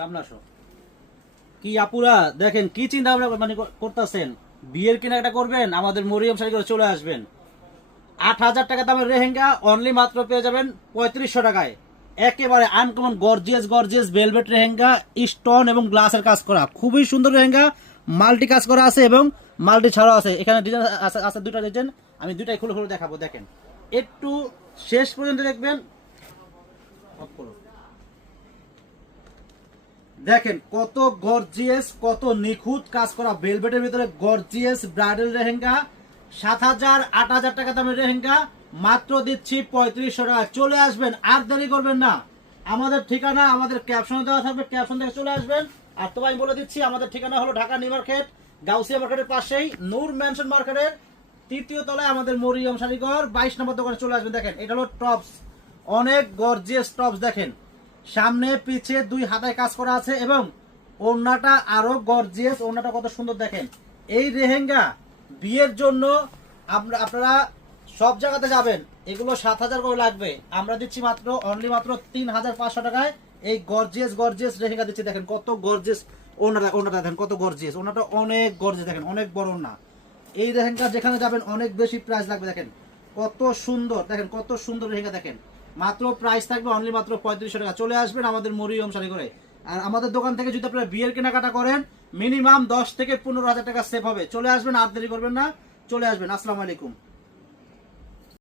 সামনে আসো। কি আপুরা দেখেন কি চিন্তা ভাবনা মানে করতেছেন, বিয়ের কেনাকাটা করবেন আমাদের মরিয়ম শাড়ি করে চলে আসবেন। 8,000 টাকা দামের লেহেঙ্গা অনলি মাত্র পেয়ে যাবেন 3500 টাকায়। একেবারে uncommon gorgeous gorgeous velvet lehenga, stone এবং গ্লাসের কাজ করা, খুবই সুন্দর লেহেঙ্গা। মাল্টি কাজ করা আছে এবং মাল্টি ছাড়াও আছে। এখানে ডিজাইন আছে দুটা ডিজাইন, আমি দুটাই খুলে খুলে দেখাবো। দেখেন একটু শেষ পর্যন্ত দেখবেন। অফ করো। দেখেন কত গর্জিয়াস, কত নিখুঁত কাজ করা ভেলভেটের ভিতরে গর্জিয়াস ব্রাইডাল লেহেঙ্গা। 7,000 8,000 টাকা দামের লেহেঙ্গা মাত্র দিচ্ছি 3500 টাকা। চলে আসবেন, আর দেরি করবেন না। আমাদের ঠিকানা আমাদের ক্যাপশনে দেওয়া থাকবে, ক্যাপশন থেকে চলে আসবেন। আর তো আমি বলে দিচ্ছি আমাদের ঠিকানা হলো ঢাকা নিউ মার্কেট, গাউসিয়া মার্কেটের পাশেই নূর ম্যানশন মার্কেটের 3য় তলায় আমাদের মরিয়ম শাড়িঘর 22 নম্বর দোকানে চলে আসবেন। দেখেন এটা হলো টপস, অনেক গর্জিয়াস টপস। দেখেন সামনে পিছে 2 হাতায় কাজ করা আছে এবং ওড়নাটা আরো গর্জিয়াস। ওড়নাটা কত সুন্দর দেখেন। এই লেহেঙ্গা বিয়ের জন্য আপনারা সব জায়গাতে যাবেন, এগুলো 7,000 করে লাগবে। আমরা দিচ্ছি মাত্র অনলি মাত্র 3,500 টাকায় এই গর্জিয়াস গর্জিয়াস লেহেঙ্গা দিচ্ছি। দেখেন কত গর্জিয়াস ওড়নাটা দেখেন কত গর্জিয়াস। ওড়নাটা অনেক গর্জিয়াস, দেখেন অনেক বড় ওড়না। এই লেহেঙ্গা যেখানে যাবেন অনেক বেশি প্রাইস লাগবে। দেখেন কত সুন্দর, দেখেন কত সুন্দর লেহেঙ্গা। দেখেন মাত্র প্রাইস থাকবে অনলি মাত্র 3500 টাকা। চলে আসবেন আমাদের মরিয়ম শাড়ি করে। আর আমাদের দোকান থেকে যদি আপনারা বিয়ের কেনাকাটা করেন মিনিমাম 10 থেকে 15,000 টাকা সেভ হবে। চলে আসবেন, আর দেরি করবেন না, চলে আসবেন। আসসালামু আলাইকুম।